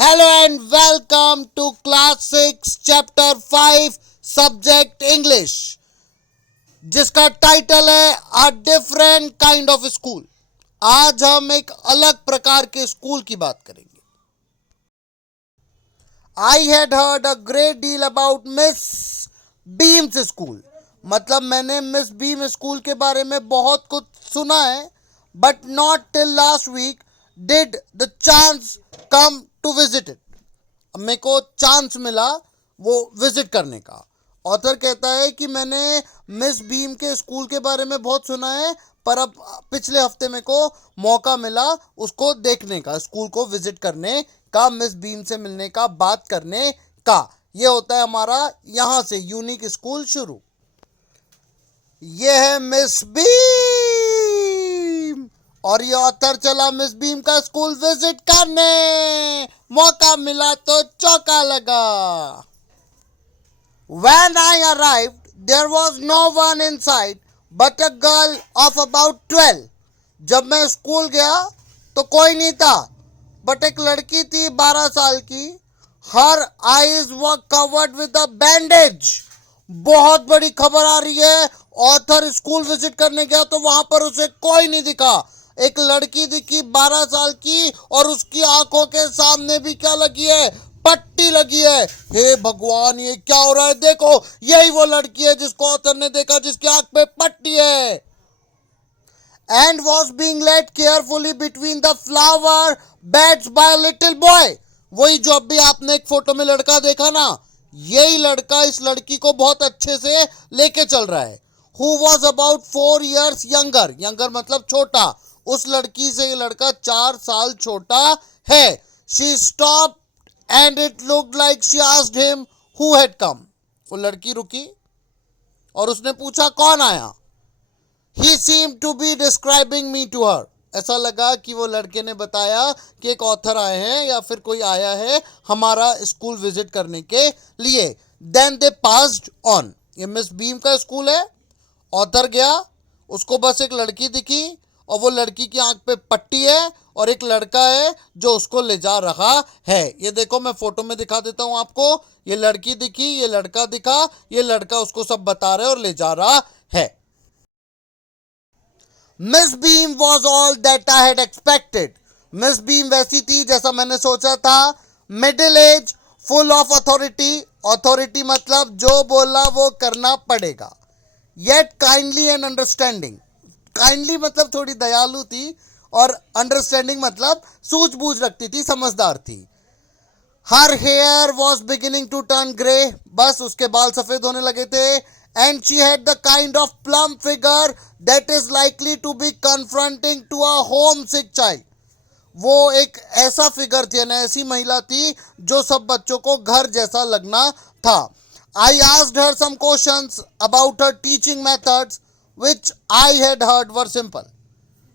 Hello and welcome to Class 6 Chapter 5 Subject English, जिसका title है a different kind of school. आज हम एक अलग प्रकार के स्कूल की बात करेंगे। I had heard a great deal about miss beams school. मतलब मैंने मिस बीम स्कूल के बारे में बहुत कुछ सुना है, but not till last week did the chance come to visit it. मेरे को चांस मिला वो विजिट करने का। ऑथर कहता है कि मैंने मिस बीम के स्कूल के बारे में बहुत सुना है, पर अब पिछले हफ्ते मेरे को मौका मिला उसको देखने का, स्कूल को विजिट करने का, मिस बीम से मिलने का, बात करने का। ये होता है हमारा यहाँ से यूनिक स्कूल शुरू। ये है मिस बीम और ये ऑथर चला मिस बीम का स्कूल विजिट करने। मौका मिला तो चौका लगा। When I arrived, there was no one inside but a girl of about 12. जब मैं स्कूल गया तो कोई नहीं था, बट एक लड़की थी 12 साल की। Her eyes were covered with a bandage. बहुत बड़ी खबर आ रही है। ऑथर स्कूल विजिट करने गया तो वहां पर उसे कोई नहीं दिखा। एक लड़की दिखी 12 साल की और उसकी आंखों के सामने भी क्या लगी है? पट्टी लगी है। हे भगवान, ये क्या हो रहा है? देखो, यही वो लड़की है जिसको ऑथर ने देखा, जिसकी आंख पे पट्टी है। And was being led carefully between the flower beds by little boy. वही जो अभी आपने एक फोटो में लड़का देखा ना, यही लड़का इस लड़की को बहुत अच्छे से लेके चल रहा है। Who was about 4 years younger. Younger मतलब छोटा। उस लड़की से ये लड़का 4 साल छोटा है। She stop and it looked like she asked him who had come. वो लड़की रुकी और उसने पूछा कौन आया। He seemed to be describing me to her. ऐसा लगा कि वो लड़के ने बताया कि एक ऑथर आए हैं या फिर कोई आया है हमारा स्कूल विजिट करने के लिए। Then they passed on. ये मिस बीम का स्कूल है। ऑथर गया, उसको बस एक लड़की दिखी और वो लड़की की आंख पे पट्टी है और एक लड़का है जो उसको ले जा रहा है। ये देखो, मैं फोटो में दिखा देता हूं आपको। ये लड़की दिखी, ये लड़का दिखा, ये लड़का उसको सब बता रहा है और ले जा रहा है। Miss beam was all that I had expected. Miss beam वैसी थी जैसा मैंने सोचा था। Middle age, full of authority. Authority मतलब जो बोला वो करना पड़ेगा। Yet kindly and understanding. Kindly मतलब थोड़ी दयालु थी और अंडरस्टैंडिंग मतलब सूझबूझ रखती थी, समझदार थी। Her hair was beginning to turn grey. बस उसके बाल सफेद होने लगे थे। And she had the kind of plum figure that is likely to be confronting to a homesick child. वो एक ऐसा फिगर थी ना, ऐसी महिला थी जो सब बच्चों को घर जैसा लगना था। I asked her some questions about her teaching methods which I had heard were simple.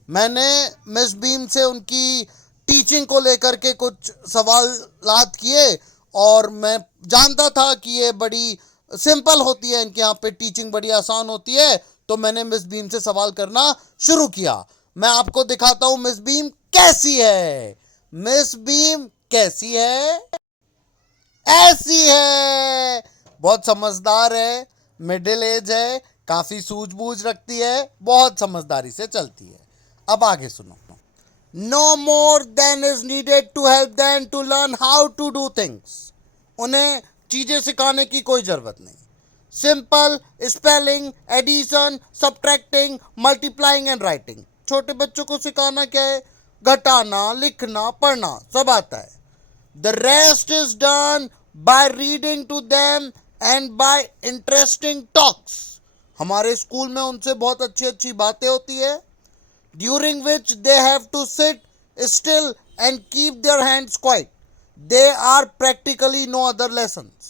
मैंने मिस बीम से उनकी टीचिंग को लेकर के कुछ सवालात किए और मैं जानता था कि ये बड़ी सिंपल होती है, इनके यहाँ पे टीचिंग बड़ी आसान होती है। तो मैंने मिस बीम से सवाल करना शुरू किया। मैं आपको दिखाता हूँ मिस बीम कैसी है। मिस बीम कैसी है? ऐसी है। बहुत समझदार है, मिडिल एज है, काफी सूझबूझ रखती है, बहुत समझदारी से चलती है। अब आगे सुनो। No more than is needed to help them to learn how to do things. उन्हें चीजें सिखाने की कोई जरूरत नहीं। Simple spelling, addition, subtracting, multiplying and writing. छोटे बच्चों को सिखाना क्या है? घटाना, लिखना, पढ़ना सब आता है। The rest is done by reading to them and by interesting talks. हमारे स्कूल में उनसे बहुत अच्छी अच्छी बातें होती है, during which they have to sit still and keep their hands quiet. They are practically no other lessons.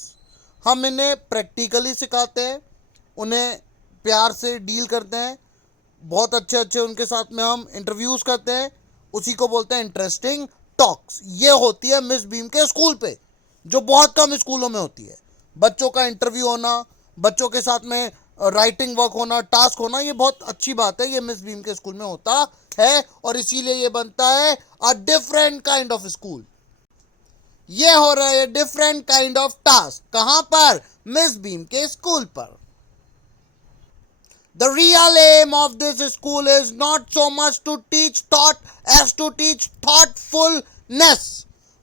हम इन्हें प्रैक्टिकली सिखाते हैं, उन्हें प्यार से डील करते हैं, बहुत अच्छे अच्छे उनके साथ में हम इंटरव्यूज़ करते हैं, उसी को बोलते हैं इंटरेस्टिंग टॉक्स। ये होती है मिस बीम के स्कूल पे, जो बहुत कम स्कूलों में होती है। बच्चों का इंटरव्यू होना, बच्चों के साथ में राइटिंग वर्क होना, टास्क होना, ये बहुत अच्छी बात है। ये मिस बीम के स्कूल में होता है और इसीलिए ये बनता है a different kind of school. ये हो रहा है डिफरेंट काइंड ऑफ टास्क। कहां पर? मिस बीम के स्कूल पर। The real aim of this school is not so much to teach thought as to teach thoughtfulness.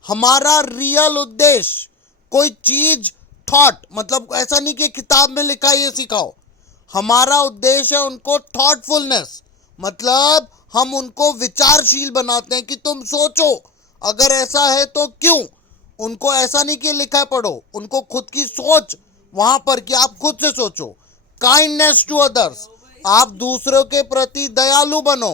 हमारा रियल उद्देश्य कोई चीज थॉट मतलब ऐसा नहीं कि किताब में लिखा है ये सिखाओ। हमारा उद्देश्य है उनको थॉटफुलनेस मतलब हम उनको विचारशील बनाते हैं कि तुम सोचो, अगर ऐसा है तो क्यों। उनको ऐसा नहीं कि लिखा है पढ़ो, उनको खुद की सोच वहां पर कि आप खुद से सोचो। काइंडनेस टू अदर्स, आप दूसरों के प्रति दयालु बनो।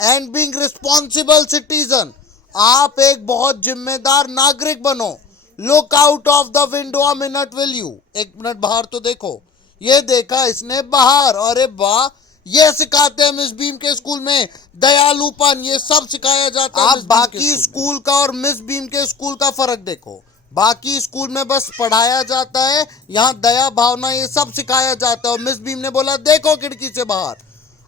एंड बीइंग रिस्पॉन्सिबल सिटीजन, आप एक बहुत जिम्मेदार नागरिक बनो। Look out of the window a minute will you, एक मिनट बाहर तो देखो। ये देखा इसने बाहर, अरे वाह, ये सिखाते हैं मिस बीम के स्कूल में। दयालुपन ये सब सिखाया जाता है। आप बाकी स्कूल का और मिस बीम के स्कूल का फर्क देखो। बाकी स्कूल में बस पढ़ाया जाता है, यहाँ दया भावना ये सब सिखाया जाता है। और मिस बीम ने बोला देखो खिड़की से बाहर।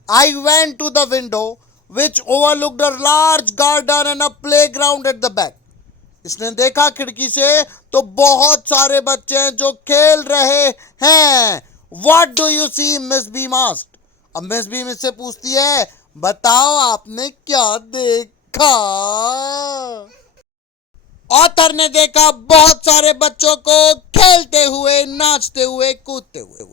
I went to the window which overlooked a large garden and a playground at the back. इसने देखा खिड़की से तो बहुत सारे बच्चे हैं जो खेल रहे हैं। What do you see? Miss Beam asked. अब मिस बीम इससे पूछती है बताओ आपने क्या देखा? ऑथर ने देखा बहुत सारे बच्चों को खेलते हुए, नाचते हुए, कूदते हुए।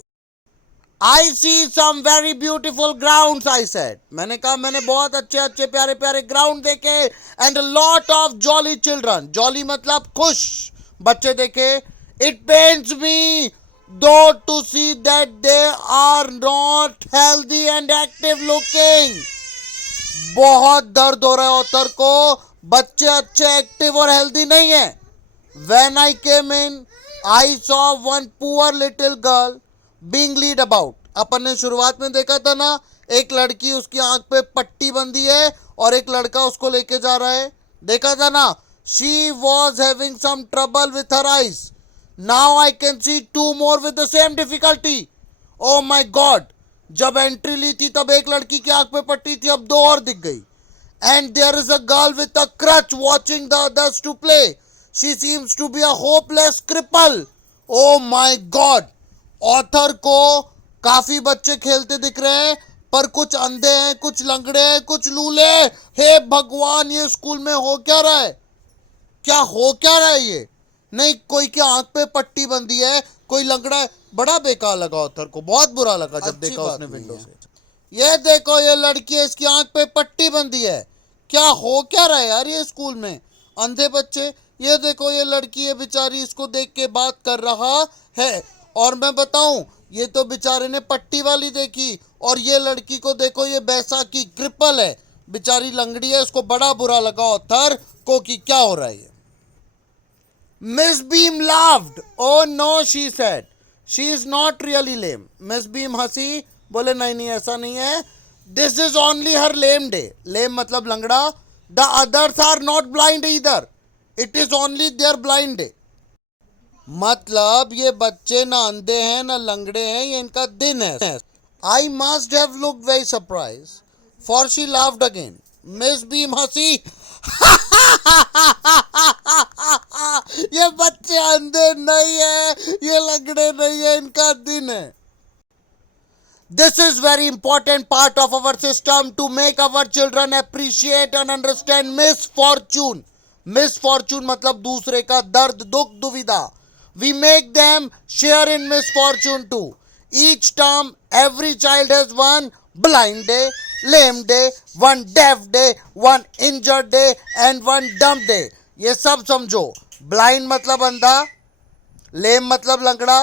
I see some very beautiful ground, I said. मैंने कहा मैंने बहुत अच्छे अच्छे प्यारे प्यारे ग्राउंड देखे। And a lot of jolly children, jolly मतलब खुश बच्चे देखे। It pains me though to see that they are not healthy and active looking. बहुत दर्द हो रहा है ऑथर को, बच्चे अच्छे एक्टिव और हेल्दी नहीं है। When I came in, I saw one poor little girl being lead about. अपन ने शुरुआत में देखा था ना, एक लड़की उसकी आंख पे पट्टी बंधी है और एक लड़का उसको लेके जा रहा है, देखा था ना। She was having some trouble with her eyes. Now I can see two more with the same difficulty. Oh my God! जब एंट्री ली थी तब एक लड़की की आंख पे पट्टी थी, अब दो और दिख गई। And there is a girl with a crutch watching the others to play. She seems to be a hopeless cripple. Oh my God! Author को काफी बच्चे खेलते दिख रहे हैं, पर कुछ अंधे हैं, कुछ लंगड़े हैं, कुछ लूले। हे भगवान, ये स्कूल में हो क्या रहा है? क्या हो क्या रहा है ये? नहीं, कोई के आंख पे पट्टी बंधी है, कोई लंगड़ा है। बड़ा बेकार लगा ऑथर को, बहुत बुरा लगा जब देखा उसने विंडो से। ये देखो ये लड़की है, इसकी आंख पे पट्टी बंधी है। क्या हो क्या रहा है यार ये स्कूल में? अंधे बच्चे। ये देखो ये लड़की है बेचारी, इसको देख के बात कर रहा है। और मैं बताऊं, ये तो बेचारे ने पट्टी वाली देखी, और ये लड़की को देखो ये बैसाखी क्रिपल है, बेचारी लंगड़ी है। इसको बड़ा बुरा लगा ऑथर को कि क्या हो रहा है ये। Miss Beam laughed. Oh no, she said, she is not really lame. Miss Beam हंसी, बोले नहीं नहीं ऐसा नहीं है। This is only her lame day. Lame मतलब लंगड़ा। The others are not blind either, it is only their blind day. मतलब ये बच्चे ना अंधे हैं ना लंगड़े हैं, ये इनका दिन है। I must have looked very surprise for she laughed again. Miss Beam हंसी। ये बच्चे अंधे नहीं है, ये लंगड़े नहीं है, इनका दिन है। This is very important part of our system to make our children appreciate and understand misfortune. Misfortune मतलब दूसरे का दर्द, दुख, दुविधा. We make them share in misfortune too. Each term, every child has one blind day, lame day, one deaf day, one injured day and one dumb day. ये सब समझो। Blind मतलब अंधा, lame मतलब लंगड़ा,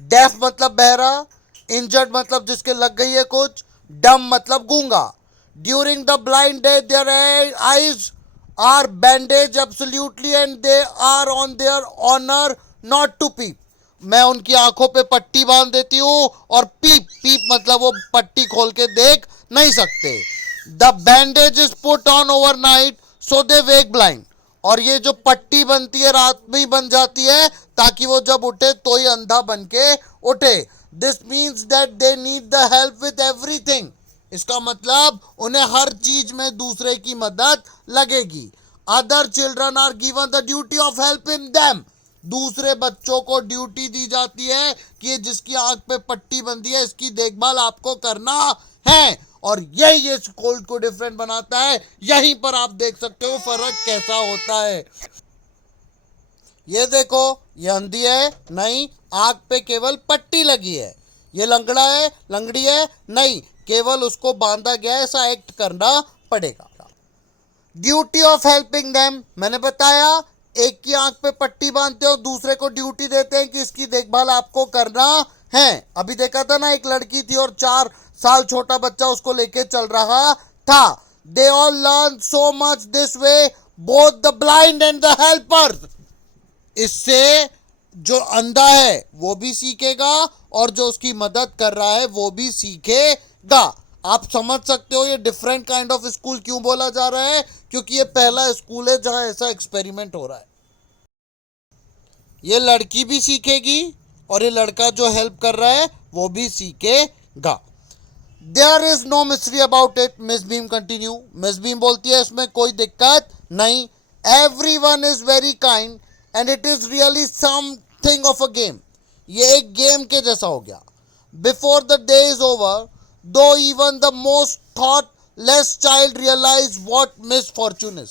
deaf मतलब बहरा, इंजर्ड मतलब जिसके लग गई है कुछ, डम मतलब गूंगा। During the blind day their eyes are bandaged absolutely and they are on their honour not to peep. मैं उनकी आंखों पे पट्टी बांध देती हूँ, और पीप पीप मतलब वो पट्टी खोल के देख नहीं सकते। The bandage is put on overnight so they wake blind. और ये जो पट्टी बनती है रात में ही बन जाती है, ताकि वो जब उठे तो ही अंधा बन के उठे। This means that they need the help with everything. इसका मतलब उन्हें हर चीज में दूसरे की मदद लगेगी। Other children are given the duty of helping them, दूसरे बच्चों को ड्यूटी दी जाती है कि जिसकी आंख पे पट्टी बंधी है इसकी देखभाल आपको करना है। और यही इस कोल्ड को डिफरेंट बनाता है। यहीं पर आप देख सकते हो फर्क कैसा होता है। ये देखो, ये अंधी है नहीं, आंख पे केवल पट्टी लगी है। ये लंगड़ा है, लंगड़ी है नहीं, केवल उसको बांधा गया है, ऐसा एक्ट करना पड़ेगा। ड्यूटी ऑफ हेल्पिंग देम, मैंने बताया एक की आंख पे पट्टी बांधते हो, दूसरे को ड्यूटी देते हैं कि इसकी देखभाल आपको करना है। अभी देखा था ना, एक लड़की थी और 4 साल छोटा बच्चा उसको लेके चल रहा था। They all learn so much this way, both the blind and the helpers. इससे जो अंधा है वो भी सीखेगा और जो उसकी मदद कर रहा है वो भी सीखेगा। आप समझ सकते हो ये डिफरेंट काइंड ऑफ स्कूल क्यों बोला जा रहा है, क्योंकि ये पहला स्कूल है जहां ऐसा एक्सपेरिमेंट हो रहा है। ये लड़की भी सीखेगी और ये लड़का जो हेल्प कर रहा है वो भी सीखेगा। There is no mystery about it, Miss Beam continue. Miss Beam बोलती है इसमें कोई दिक्कत नहीं, everyone is very kind and it is really something of a game. ये एक गेम के जैसा हो गया। Before the day is over, though even the most thoughtless child realize what misfortune is.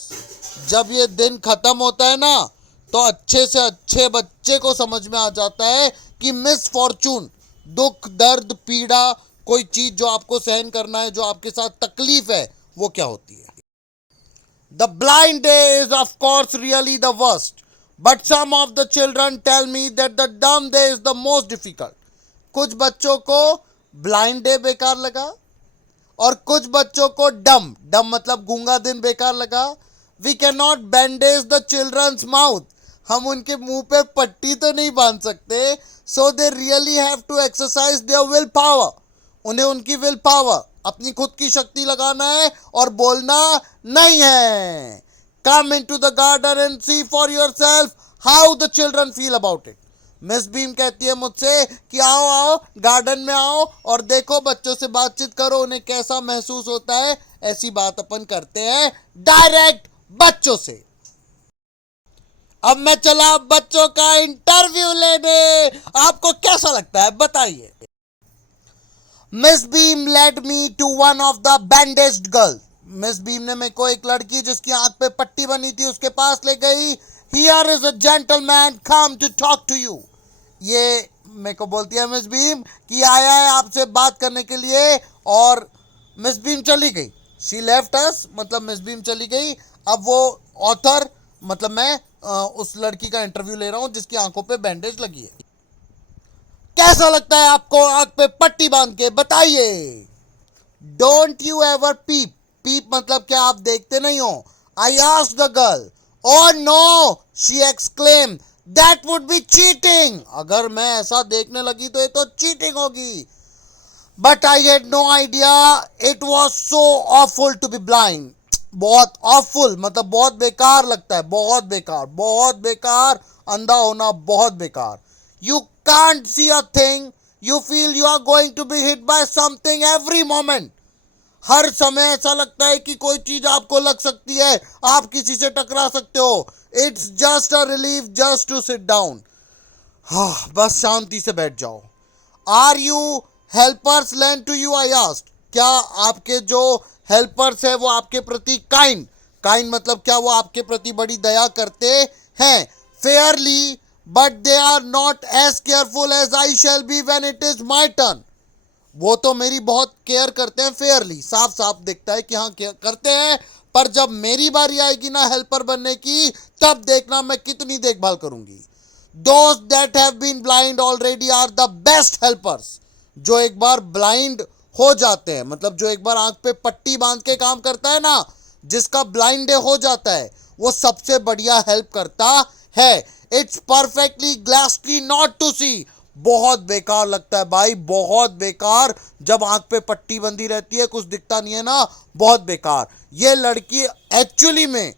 जब ये दिन खत्म होता है ना, तो अच्छे से अच्छे बच्चे को समझ में आ जाता है कि मिसफॉर्चून, दुख, दर्द, पीड़ा, कोई चीज जो आपको सहन करना है, जो आपके साथ तकलीफ है, वो क्या होती है। The blind day is of course really the worst, but some of the children tell me that the dumb day is the most difficult. कुछ बच्चों को ब्लाइंड डे बेकार लगा और कुछ बच्चों को डम मतलब गूंगा दिन बेकार लगा। We can not bandage the children's mouth, हम उनके मुंह पे पट्टी तो नहीं बांध सकते। So they really have to exercise their will power, उन्हें उनकी विल पावर, अपनी खुद की शक्ति लगाना है और बोलना नहीं है। Come into the garden and see for yourself how the children feel about it. Miss Beam कहती है मुझसे कि आओ आओ गार्डन में आओ और देखो, बच्चों से बातचीत करो, उन्हें कैसा महसूस होता है। ऐसी बात अपन करते हैं डायरेक्ट बच्चों से। अब मैं चला बच्चों का इंटरव्यू लेने, आपको कैसा लगता है बताइए। Miss Beam led me to one of the bandaged girl. Miss Beam ने मेरे को एक लड़की जिसकी आंख पे पट्टी बनी थी उसके पास ले गई। Here is a gentleman come to talk to you. ये मेरे को बोलती है मिस बीम कि आया है आपसे बात करने के लिए, और मिस बीम चली गई। शी लेफ्ट अस, मतलब मिस बीम चली गई। अब वो ऑथर, मतलब मैं उस लड़की का इंटरव्यू ले रहा हूं जिसकी आंखों पे बैंडेज लगी है। कैसा लगता है आपको आंख पे पट्टी बांध के, बताइए। Don't you ever peep, peep मतलब क्या आप देखते नहीं हो। I asked the girl. Oh no, she exclaim, that would be cheating. अगर मैं ऐसा देखने लगी तो ये तो चीटिंग होगी। But I had no idea it was so awful to be blind. बहुत ऑफुल मतलब बहुत बेकार लगता है, बहुत बेकार, बहुत बेकार। अंधा होना बहुत बेकार। You can't see a thing, you feel you are going to be hit by something every moment. हर समय ऐसा लगता है कि कोई चीज आपको लग सकती है, आप किसी से टकरा सकते हो। It's just a relief just to sit down. हाँ, बस शांति से बैठ जाओ। Are your helpers land to you, I asked. क्या आपके जो हेल्पर्स है वो आपके प्रति काइंड, काइंड मतलब क्या, वो आपके प्रति बड़ी दया करते हैं। Fairly, but they are not as careful as I shall be when it is my turn. वो तो मेरी बहुत केयर करते हैं, फेयरली, साफ साफ दिखता है कि हाँ केयर करते हैं, पर जब मेरी बारी आएगी ना हेल्पर बनने की, तब देखना मैं कितनी देखभाल करूंगी। Those that have been blind already are the best helpers. जो एक बार ब्लाइंड हो जाते हैं, मतलब जो एक बार आंख पे पट्टी बांध के काम करता है ना, जिसका ब्लाइंड डे हो जाता है, वो सबसे बढ़िया हेल्प करता है। इट्स परफेक्टली ग्लासली नॉट टू सी। बहुत बेकार लगता है भाई, बहुत बेकार। जब आंख पे पट्टी बंधी रहती है, कुछ दिखता नहीं है ना, बहुत बेकार। ये लड़की एक्चुअली में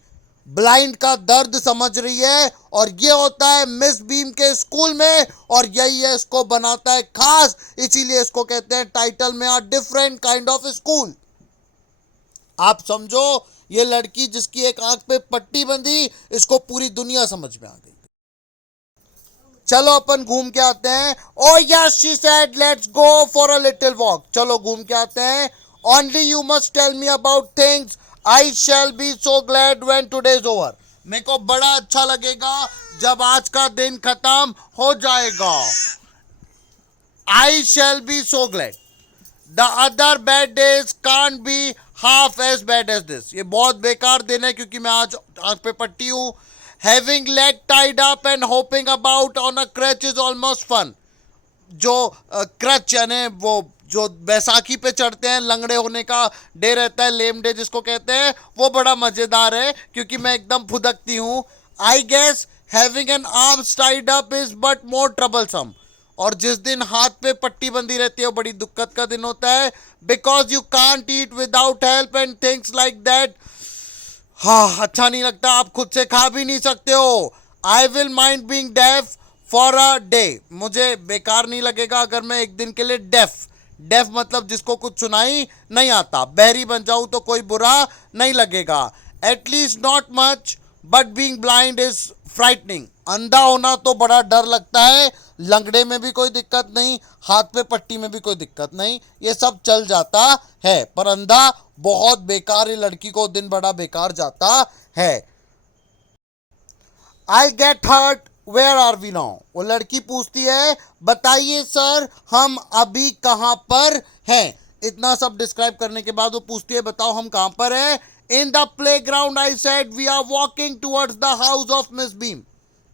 ब्लाइंड का दर्द समझ रही है, और ये होता है मिस बीम के स्कूल में, और यही है इसको बनाता है खास। इसीलिए इसको कहते हैं टाइटल में, a different kind of school. आप समझो ये लड़की जिसकी एक आंख पे पट्टी बंधी, इसको पूरी दुनिया समझ में आ गई। चलो अपन घूम के आते हैं। Oh yes she said let's go for a little walk. चलो घूम के आते हैं। Only you must tell me about things, I shall be so glad when today is over. मेरे को बड़ा अच्छा लगेगा जब आज का दिन खत्म हो जाएगा। I shall be so glad the other bad days can't be half as bad as this. ये बहुत बेकार दिन है क्योंकि मैं आज आंख पे पट्टी हूं। Having leg tied up and hopping about on a crutch is almost fun. जो क्रच यानी वो जो बैसाखी पे चढ़ते हैं, लंगड़े होने का डे रहता है, लेम डे जिसको कहते हैं, वो बड़ा मजेदार है क्योंकि मैं एकदम फुदकती हूँ। I guess having an arms tied up is but more troublesome. और जिस दिन हाथ पे पट्टी बंधी रहती है वो बड़ी दिक्कत का दिन होता है, because you can't eat without help and things like that. हाँ, अच्छा नहीं लगता, आप खुद से खा भी नहीं सकते हो। I will mind being deaf for a day. मुझे बेकार नहीं लगेगा अगर मैं एक दिन के लिए डेफ मतलब जिसको कुछ सुनाई नहीं आता, बहरी बन जाऊं तो कोई बुरा नहीं लगेगा। At least not much, but being blind is frightening. अंधा होना तो बड़ा डर लगता है। लंगड़े में भी कोई दिक्कत नहीं, हाथ पे पट्टी में भी कोई दिक्कत नहीं, ये सब चल जाता है, पर अंधा बहुत बेकार। ये लड़की को दिन बड़ा बेकार जाता है। I get hurt where are we now. वो लड़की पूछती है बताइए सर हम अभी कहां पर हैं। इतना सब डिस्क्राइब करने के बाद वो पूछती है बताओ हम कहां पर हैं। In the playground I said we are walking towards the house of Miss Beam.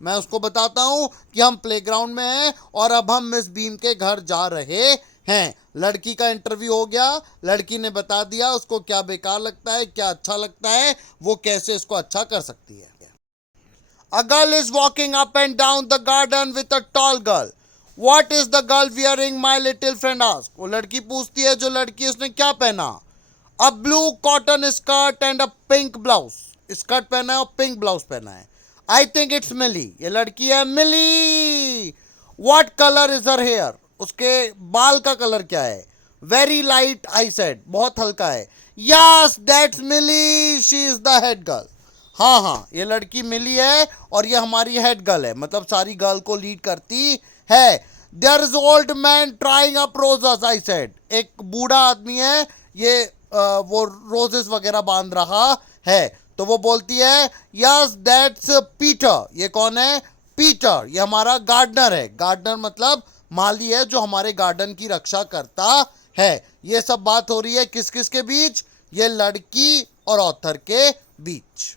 मैं उसको बताता हूं कि हम प्लेग्राउंड में हैं और अब हम मिस बीम के घर जा रहे हैं। लड़की का इंटरव्यू हो गया, लड़की ने बता दिया उसको क्या बेकार लगता है, क्या अच्छा लगता है, वो कैसे इसको अच्छा कर सकती है। A girl is walking up and down the garden with a tall girl. What is the girl wearing? My little friend asked. वो लड़की पूछती है जो लड़की उसने क्या पहना। A blue cotton skirt and a pink blouse. Skirt पहना है और पिंक ब्लाउज पहना है। I think it's Millie. ये लड़की है मिली। What color is her hair? उसके बाल का कलर क्या है। Very light, I said. बहुत हल्का है। Yes, that's Millie. She is the head girl. हाँ हाँ, ये लड़की मिली है और ये हमारी हेड गर्ल है, मतलब सारी गर्ल को लीड करती है। There is old man trying up roses, I said. एक बूढ़ा आदमी है, ये वो रोजेस वगैरह बांध रहा है। तो वो बोलती है यस दैट्स पीटर। ये कौन है? पीटर। ये हमारा गार्डनर है। गार्डनर मतलब माली है जो हमारे गार्डन की रक्षा करता है। ये सब बात हो रही है किस किस के बीच? ये लड़की और ऑथर के बीच।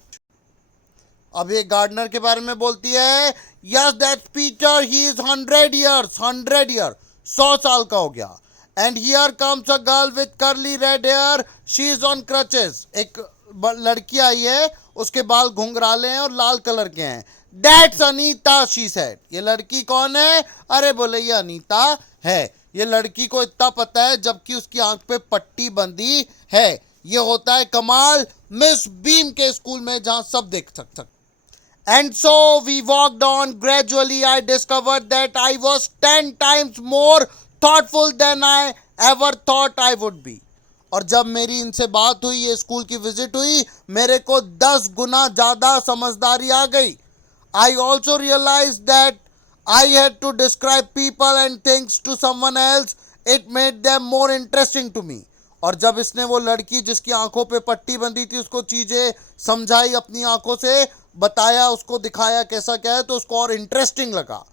अब ये गार्डनर के बारे में बोलती है yes that's Peter, he is 100 years, 100 year, 100 साल का हो गया। And here comes a girl with curly red hair, she is on crutches. एक लड़की आई है, उसके बाल घुंघराले हैं और लाल कलर के हैं। That's Anita, she said. ये लड़की कौन है? अरे बोले ये अनीता है। ये लड़की को इतना पता है जबकि उसकी आंख पे पट्टी बंधी है। ये होता है कमाल मिस बीम के स्कूल में जहां सब देख सकते। And so we walked on. Gradually I discovered that I was 10 times more thoughtful than I ever thought I would be. और जब मेरी इनसे बात हुई, ये स्कूल की विजिट हुई, मेरे को 10 गुना ज़्यादा समझदारी आ गई। I also realized that I had to describe people and things to someone else. It made them more interesting to me. और जब इसने वो लड़की जिसकी आंखों पे पट्टी बंधी थी उसको चीज़ें समझाई, अपनी आंखों से बताया, उसको दिखाया कैसा क्या है, तो उसको और इंटरेस्टिंग लगा।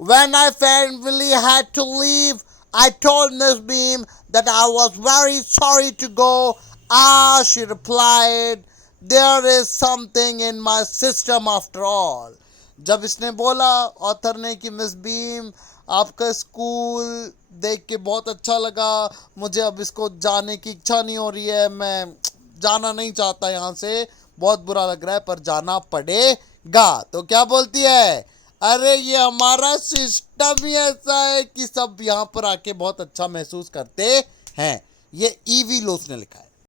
When I finally had to leave, I told Miss Beam that I was very sorry to go. Ah, she replied, there is something in my system after all. जब इसने बोला ऑथर ने कि मिस बीम आपका school देख के बहुत अच्छा लगा, मुझे अब इसको जाने की इच्छा नहीं हो रही है, मैं जाना नहीं चाहता यहाँ से, बहुत बुरा लग रहा है पर जाना पड़ेगा। तो क्या बोलती है? अरे ये हमारा सिस्टम ही ऐसा है कि सब यहाँ पर आके बहुत अच्छा महसूस करते हैं। ये ईवी लोस ने लिखा है।